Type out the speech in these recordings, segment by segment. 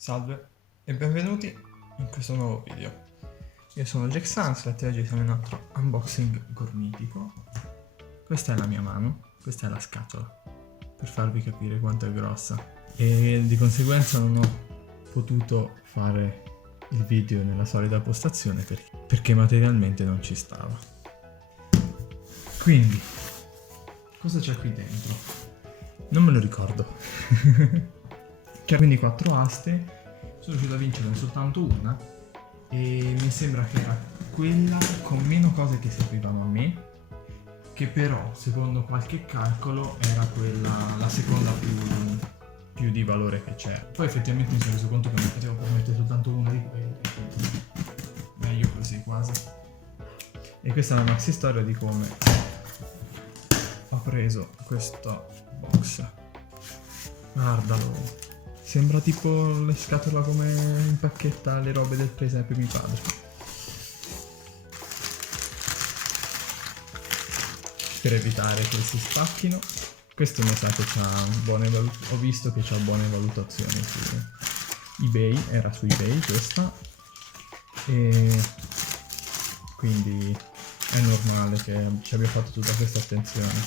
Salve e benvenuti in questo nuovo video. Io sono Jack Sunset e oggi siamo in un altro unboxing gormitico. Questa è la mia mano, questa è la scatola, per farvi capire quanto è grossa. E di conseguenza non ho potuto fare il video nella solita postazione perché materialmente non ci stava. Quindi, cosa c'è qui dentro? Non me lo ricordo. C'è quindi 4 aste. Sono riuscito a vincerne soltanto una e mi sembra che era quella con meno cose che servivano a me, che però secondo qualche calcolo era quella, la seconda più di valore che c'è. Poi effettivamente mi sono reso conto che mi potevo permettere soltanto una di quelle, meglio così quasi. E questa è la maxi storia di come ho preso questo box. Guardalo. Sembra tipo le scatole come impacchetta le robe del presepe mio padre. Per evitare che si spacchino. Questo mi sa che c'ha buone valutazioni. Ho visto che c'ha buone valutazioni su eBay. Era su eBay questa. E quindi è normale che ci abbia fatto tutta questa attenzione.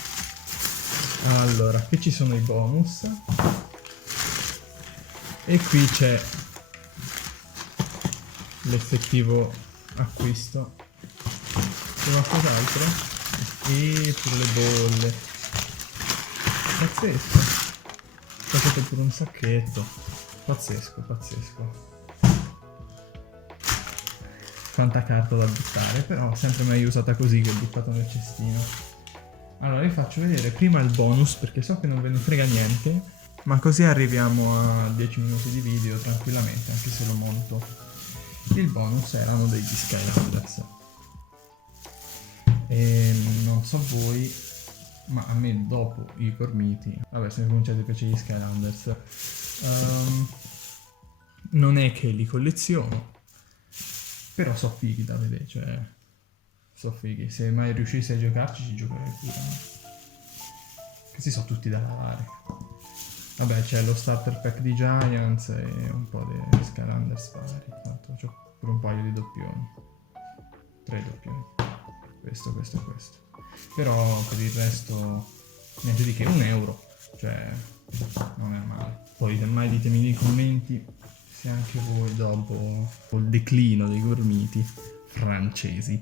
Allora, qui ci sono i bonus. E qui c'è l'effettivo acquisto. C'è qualcos'altro? E pure le bolle. Pazzesco. C'è stato pure un sacchetto. Pazzesco, pazzesco. Quanta carta da buttare, però sempre meglio usata così che buttata nel cestino. Allora vi faccio vedere prima il bonus perché so che non ve ne frega niente. Ma così arriviamo a 10 minuti di video tranquillamente, anche se lo monto. Il bonus erano degli Skylanders. E non so voi, ma a me dopo i gormiti, vabbè, se mi cominciate a piacere gli Skylanders, non è che li colleziono, però so fighi da vedere, cioè so fighi. Se mai riuscissi a giocarci ci giocherei pure. Questi sono tutti da lavare. Vabbè, c'è lo starter pack di Giants e un po' di Skylanders vari. Tanto c'ho pure un paio di doppioni. 3 doppioni. Questo. Però per il resto niente di che, €1. Cioè, non è male. Poi semmai ditemi nei commenti se anche voi dopo il declino dei gormiti francesi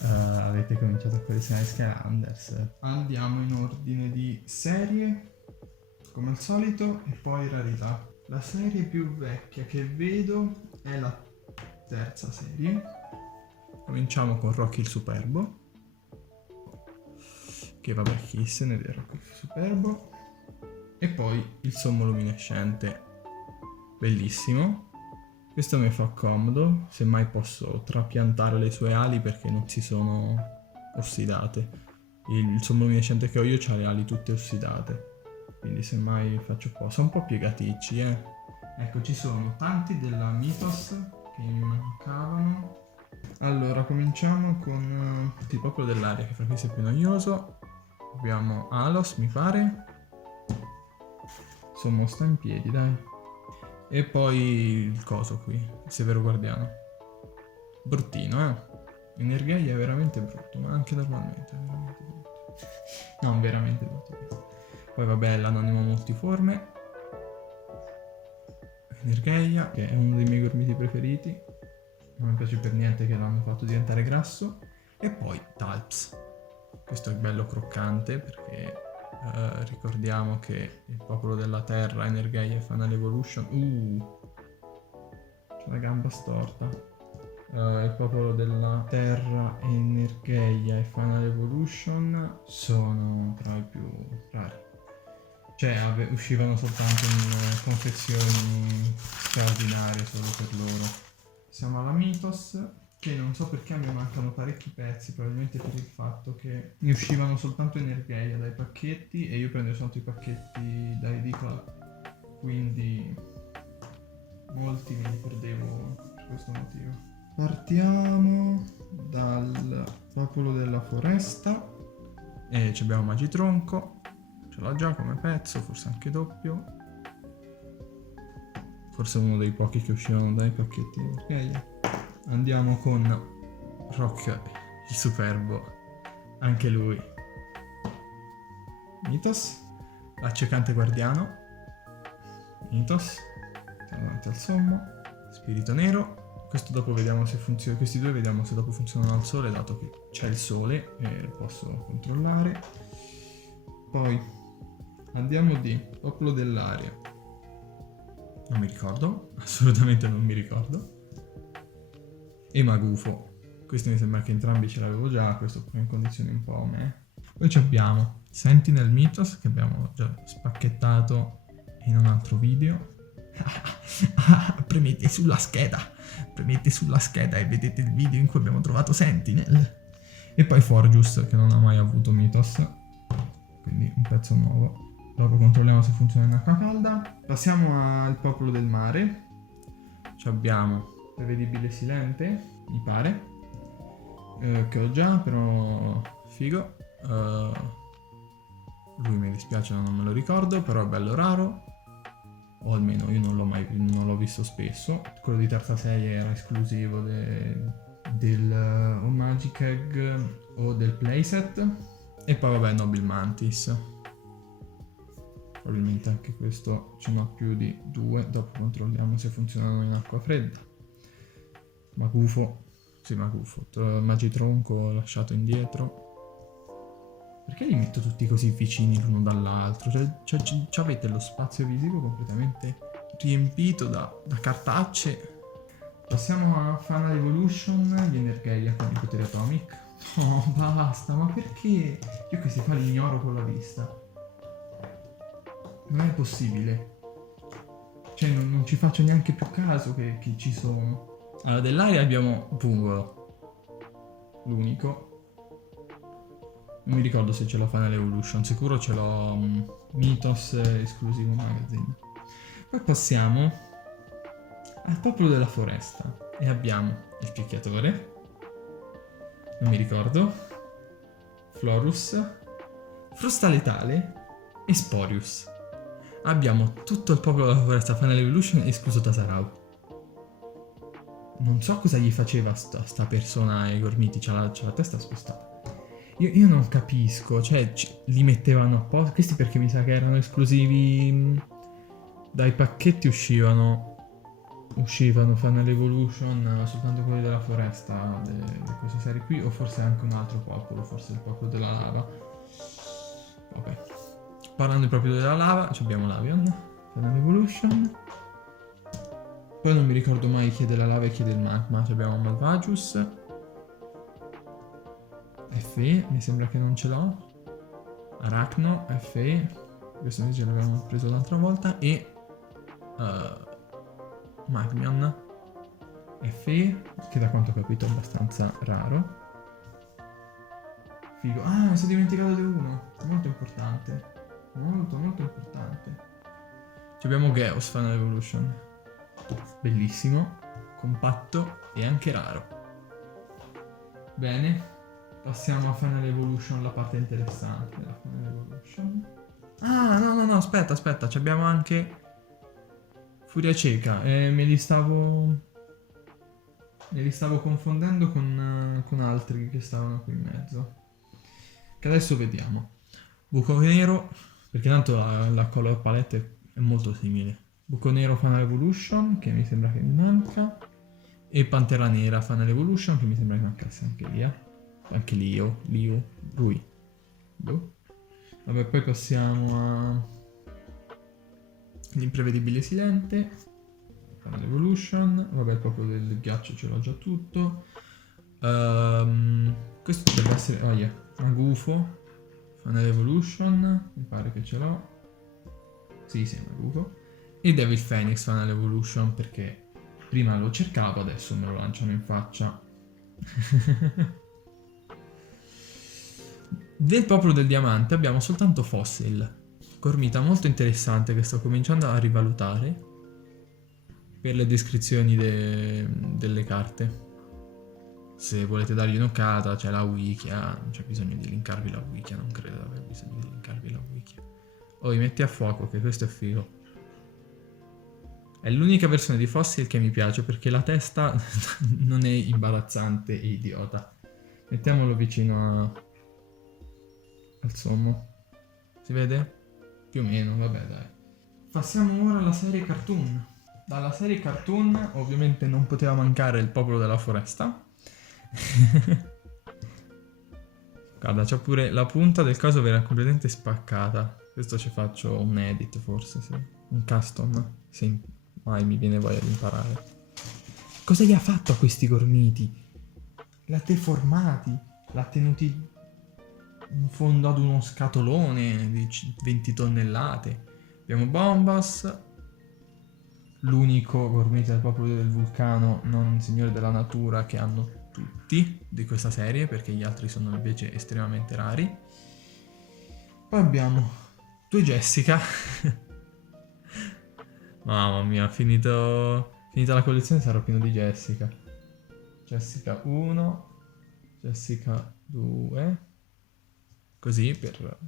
avete cominciato a collezionare Skylanders. Andiamo in ordine di serie come al solito e poi rarità. La serie più vecchia che vedo è la terza serie. Cominciamo con Rocky il Superbo, che vabbè, chi se ne deve Rocky il Superbo. E poi il sommo luminescente, bellissimo. Questo mi fa comodo, semmai posso trapiantare le sue ali perché non si sono ossidate. Il sommo luminescente che ho io ha le ali tutte ossidate, quindi semmai faccio poco. Sono un po' piegaticci, Ecco, ci sono tanti della Mythos che mi mancavano. Allora, cominciamo con il popolo dell'aria, che fra questi è più noioso. Abbiamo Alos, mi pare. Sommo sta in piedi, dai. E poi il coso qui, il Severo Guardiano. Bruttino, Energeia è veramente brutto, ma anche normalmente è veramente brutto. Non veramente brutto. Poi vabbè, l'anonimo multiforme. Energeia, che è uno dei miei gormiti preferiti. Non mi piace per niente che l'hanno fatto diventare grasso. E poi Talps. Questo è bello croccante perché ricordiamo che il popolo della terra, Energeia e Final Evolution. C'è la gamba storta. Il popolo della terra, Energeia e Final Evolution sono tra i più rari. Cioè uscivano soltanto in confezioni straordinarie solo per loro. Siamo alla Mythos, che non so perché mi mancano parecchi pezzi, probabilmente per il fatto che mi uscivano soltanto Energeia dai pacchetti e io prendevo soltanto i pacchetti da edicola, quindi molti me li perdevo per questo motivo. Partiamo dal popolo della foresta e abbiamo Magitronco. Ce l'ho già come pezzo, forse anche doppio. forse uno dei pochi che uscivano dai pacchetti. Ok, andiamo con Rock il Superbo, anche lui. Mythos, Accecante Guardiano, Mythos, davanti al sommo, Spirito Nero. Questo dopo vediamo se funziona, questi due vediamo se dopo funzionano al sole, dato che c'è il sole e lo posso controllare. Poi andiamo di Popolo dell'Aria, non mi ricordo, assolutamente non mi ricordo, e Magufo. Questi mi sembra che entrambi ce l'avevo già, questo in condizioni un po' me. Poi abbiamo Sentinel Mythos, che abbiamo già spacchettato in un altro video. Premete sulla scheda e vedete il video in cui abbiamo trovato Sentinel. E poi Forgius, che non ha mai avuto Mythos, quindi un pezzo nuovo. Dopo controlliamo se funziona in acqua calda. Passiamo al Popolo del Mare. Ci abbiamo Prevedibile Silente, mi pare, che ho già, però figo. Lui mi dispiace, non me lo ricordo, però è bello raro, o almeno io non l'ho visto spesso. Quello di terza serie era esclusivo del o Magic Egg o del playset. E poi vabbè, Noble Mantis, probabilmente anche questo ce n'ho più di 2, dopo controlliamo se funzionano in acqua fredda. Magufo, Magitronco lasciato indietro. Perché li metto tutti così vicini l'uno dall'altro? Cioè avete lo spazio visivo completamente riempito da cartacce. Passiamo a Final Evolution, gli Energeia con i poteri Atomic. No, basta, ma perché? Io questi qua li ignoro con la vista. Non è possibile. Cioè non ci faccio neanche più caso che ci sono. Allora, dell'aria abbiamo Pungolo, l'unico. Non mi ricordo se ce l'ho Final Evolution, sicuro ce l'ho Mythos esclusivo magazine. Poi passiamo al Popolo della Foresta e abbiamo il Picchiatore, non mi ricordo, Florus, Frusta Letale e Sporius. Abbiamo tutto il Popolo della Foresta Final Evolution escluso Tasarau. Non so cosa gli faceva sta persona ai gormiti, c'ha la testa spostata. Io non capisco, cioè li mettevano apposta, questi perché mi sa che erano esclusivi dai pacchetti uscivano Final Evolution, soltanto quelli della foresta di questa serie qui, o forse anche un altro popolo, forse il popolo della lava. Vabbè, parlando proprio della lava, abbiamo l'Avion, Final Evolution. Poi non mi ricordo mai chi è della lava e chi è del magma, abbiamo Malvagius. FE, mi sembra che non ce l'ho. Arachno, FE, questo invece l'avevamo preso l'altra volta. E Magmion, FE, che da quanto ho capito è abbastanza raro. Figo. Ah, mi sono dimenticato di uno, molto importante. Molto importante. Abbiamo Chaos Final Evolution. Bellissimo, compatto e anche raro. Bene. Passiamo a Final Evolution, la parte interessante della Final Evolution. Ah, no, aspetta, abbiamo anche Furia Cieca. Me li stavo confondendo con altri che stavano qui in mezzo. Che adesso vediamo. Buco Nero, perché tanto la color palette è molto simile. Buco Nero Final Evolution, che mi sembra che mi manca. E Pantera Nera Final Evolution, che mi sembra che mancasse anche lì. Anche lui. Vabbè, poi passiamo a l'Imprevedibile Silente, Final Evolution. Vabbè, il popolo del ghiaccio ce l'ho già tutto. Questo deve essere Magufo Final Evolution, mi pare che ce l'ho. Sì, Magufo. E Devil Phoenix Final Evolution, perché prima lo cercavo, adesso me lo lanciano in faccia. Del Popolo del Diamante abbiamo soltanto Fossil, gormita molto interessante che sto cominciando a rivalutare per le descrizioni delle carte. Se volete dargli un'occhiata, c'è la Wikia, non c'è bisogno di linkarvi la Wikia, non credo di aver bisogno di linkarvi la Wikia. Metti a fuoco, che questo è figo. È l'unica versione di Fossil che mi piace perché la testa non è imbarazzante e idiota. Mettiamolo vicino al sommo. Si vede? Più o meno, vabbè dai. Passiamo ora alla serie cartoon. Dalla serie cartoon ovviamente non poteva mancare il popolo della foresta. Guarda, c'ha pure la punta del coso vera completamente spaccata. Questo ci faccio un edit forse, sì. Un custom, se mai mi viene voglia di imparare. Cosa gli ha fatto a questi gormiti? L'ha deformati, l'ha tenuti in fondo ad uno scatolone di 20 tonnellate. Abbiamo Bombas, l'unico gormita del popolo del vulcano, non signore della natura, che hanno tutti di questa serie, perché gli altri sono invece estremamente rari. Poi abbiamo due Jessica. Mamma mia, finita la collezione sarò pieno di Jessica. Jessica 1, Jessica 2, così per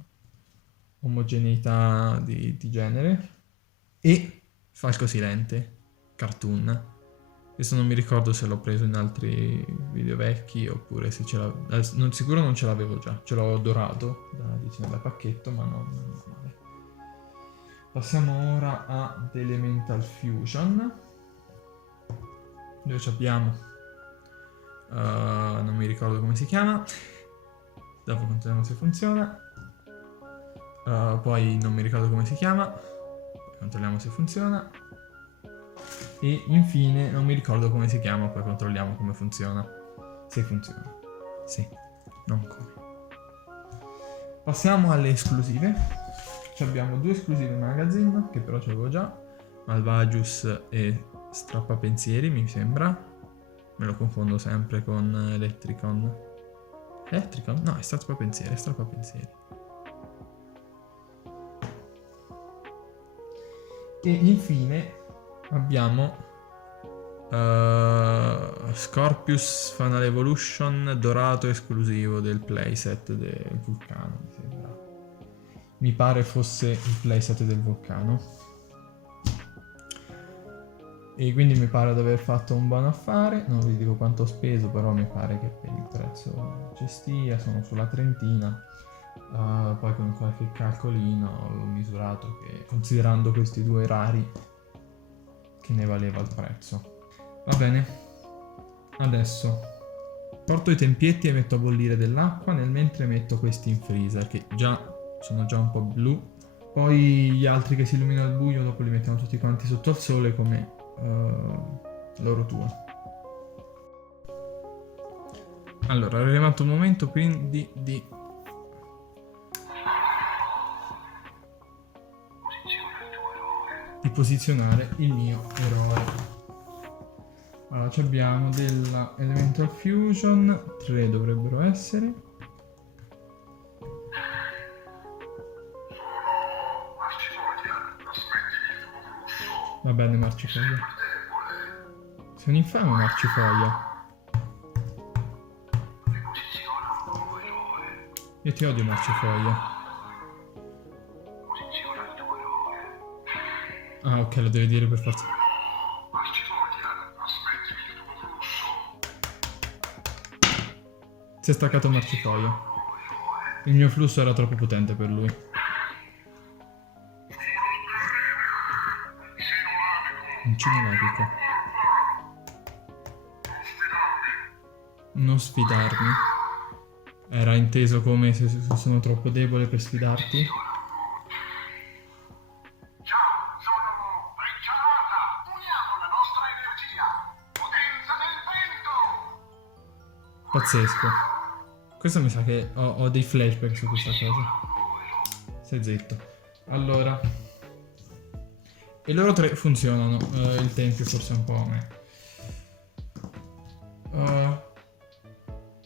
omogeneità di genere, e Falco Silente, cartoon. Questo non mi ricordo se l'ho preso in altri video vecchi oppure se ce l'avevo. Sicuro non ce l'avevo già, ce l'ho dorato da edizione da pacchetto, ma non male. Passiamo ora ad Elemental Fusion, dove abbiamo non mi ricordo come si chiama, dopo controlliamo se funziona. Poi non mi ricordo come si chiama, controlliamo se funziona. E infine non mi ricordo come si chiama, poi controlliamo come funziona. Se funziona. Sì, non come. Passiamo alle esclusive. Abbiamo due esclusive magazine, che però c'avevo già. Malvagius e Strappapensieri, mi sembra. Me lo confondo sempre con Electricon. Electricon? No, è Strappapensieri, è Strappapensieri. E infine abbiamo Scorpius Final Evolution dorato esclusivo del playset del vulcano, mi sembra. Mi pare fosse il playset del vulcano. E quindi mi pare di aver fatto un buon affare. Non vi dico quanto ho speso, però mi pare che per il prezzo ci stia. Sono sulla trentina. Poi con qualche calcolino ho misurato che, considerando questi due rari, che ne valeva il prezzo. Va bene, adesso porto i tempietti e metto a bollire dell'acqua, nel mentre metto questi in freezer che sono già un po' blu. Poi gli altri che si illuminano al buio dopo li mettiamo tutti quanti sotto al sole come loro tuo. Allora, è arrivato il momento quindi di posizionare il mio eroe. Allora, abbiamo della Elemental Fusion, 3 dovrebbero essere. Va bene, Marcifoglia. Sei un infame, Marcifoglia. Io ti odio, Marcifoglia. Ah, ok, lo devi dire per forza. Si è staccato Marcifoglia. Il mio flusso era troppo potente per lui. Un cinemagico. Non sfidarmi. Era inteso come se sono troppo debole per sfidarti? Pazzesco. Questo mi sa che ho dei flashback su questa cosa. Stai zitto. Allora. E loro tre funzionano. Il tempio forse un po' a me.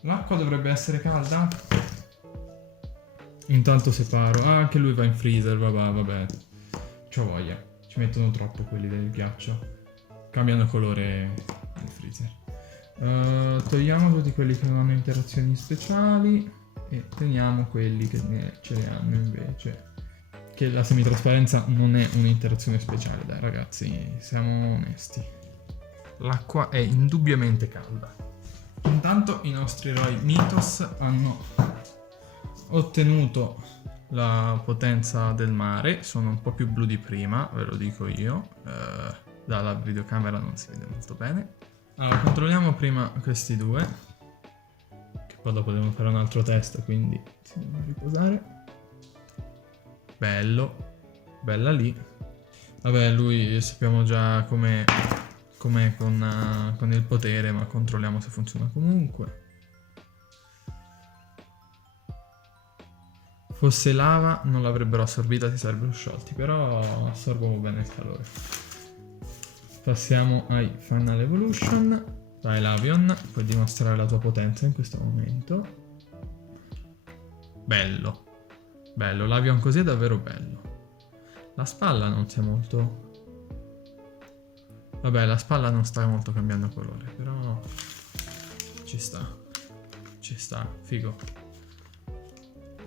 L'acqua dovrebbe essere calda. Intanto separo. Ah, anche lui va in freezer. Vabbè. C'ho voglia. Ci mettono troppo quelli del ghiaccio. Cambiano colore nel freezer. Togliamo tutti quelli che non hanno interazioni speciali e teniamo quelli che ce le hanno invece. che la semitrasparenza non è un'interazione speciale, dai ragazzi, siamo onesti. L'acqua è indubbiamente calda. Intanto i nostri eroi Mythos hanno ottenuto la potenza del mare, sono un po' più blu di prima, ve lo dico io, dalla videocamera non si vede molto bene. Allora, controlliamo prima questi due, che poi dopo devono fare un altro test, quindi si devono riposare. Bello, bella lì. Vabbè, lui sappiamo già com'è con il potere, ma controlliamo se funziona comunque. Fosse lava non l'avrebbero assorbita, si sarebbero sciolti, però assorbono bene il calore. Passiamo ai Final Evolution. Vai Lavion, puoi dimostrare la tua potenza in questo momento. Bello. Bello, Lavion così è davvero bello. La spalla non c'è molto... Vabbè, la spalla non sta molto cambiando colore, però... Ci sta. Ci sta, figo.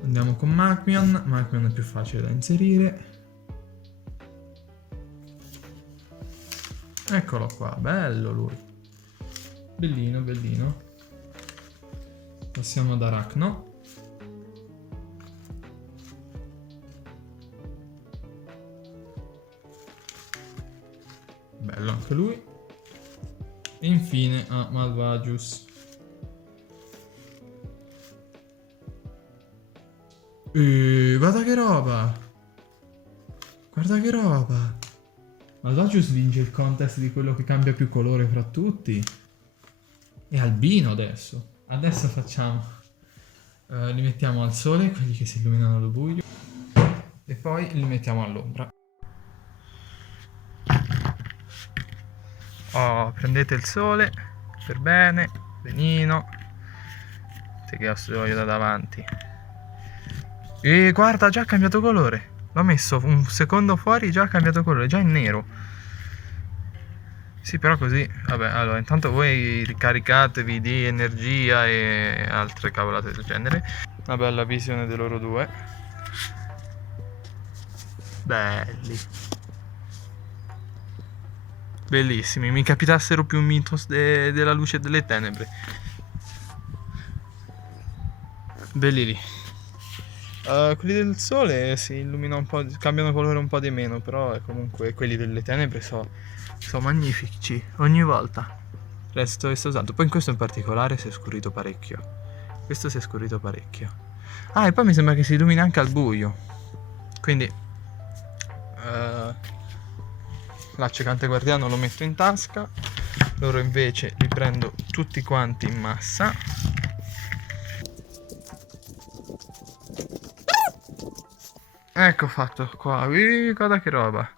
Andiamo con Magmion. Magmion è più facile da inserire. Eccolo qua, bello lui. Bellino, bellino. Passiamo ad Arachno. Bello anche lui. E infine a Malvagius. Guarda che roba! Guarda che roba! Malvagius vince il contest di quello che cambia più colore fra tutti. È albino adesso. Adesso facciamo... li mettiamo al sole, quelli che si illuminano al buio. E poi li mettiamo all'ombra. Oh, prendete il sole, per bene, benino. Te che ho io da davanti. E guarda, già ha cambiato colore. L'ho messo un secondo fuori, già ha cambiato colore, già è nero. Sì, però così, vabbè, allora intanto voi ricaricatevi di energia e altre cavolate del genere. Una bella visione dei loro due. Belli. Bellissimi, mi capitassero più Mythos della luce e delle tenebre. Belli lì. Quelli del sole si illuminano un po', cambiano colore un po' di meno, però comunque quelli delle tenebre sono magnifici ogni volta. Resto usando. Poi in questo in particolare si è scurito parecchio. Questo si è scurito parecchio. Ah, e poi mi sembra che si illumina anche al buio. Quindi l'accecante guardiano lo metto in tasca. Loro invece li prendo tutti quanti in massa. Ecco fatto qua. Guarda che roba.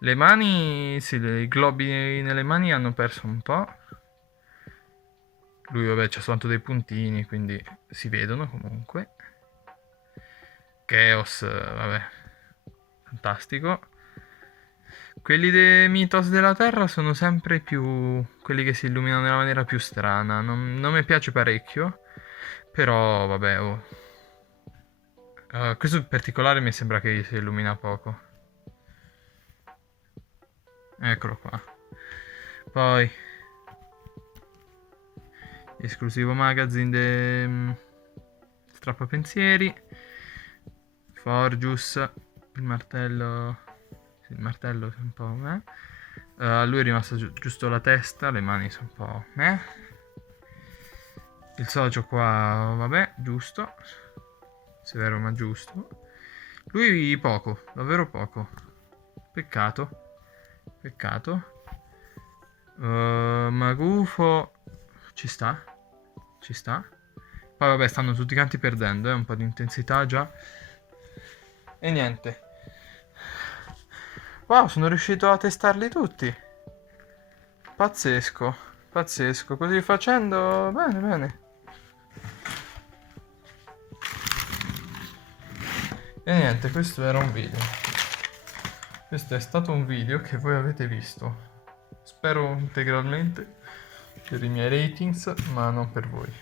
Le mani, sì, i globi nelle mani hanno perso un po'. Lui vabbè c'ha soltanto dei puntini, quindi si vedono comunque. Chaos, vabbè, fantastico. Quelli dei Mythos della Terra sono sempre più quelli che si illuminano nella maniera più strana. Non mi piace parecchio, però vabbè. Questo in particolare mi sembra che si illumina poco. Eccolo qua. Poi esclusivo magazine strappapensieri. Forgius, il martello. Sì, il martello è un po' meh. A lui è rimasta giusto la testa, le mani sono un po' meh. Il socio qua, vabbè, giusto. Severo ma giusto. Lui poco, davvero poco. Peccato. Peccato. Magufo ci sta. Ci sta. Poi vabbè stanno tutti quanti perdendo, un po' di intensità già. E niente. Wow, sono riuscito a testarli tutti. Pazzesco. Pazzesco. Così facendo... Bene, bene. E niente, questo era un video. Questo è stato un video che voi avete visto. Spero integralmente per i miei ratings, ma non per voi.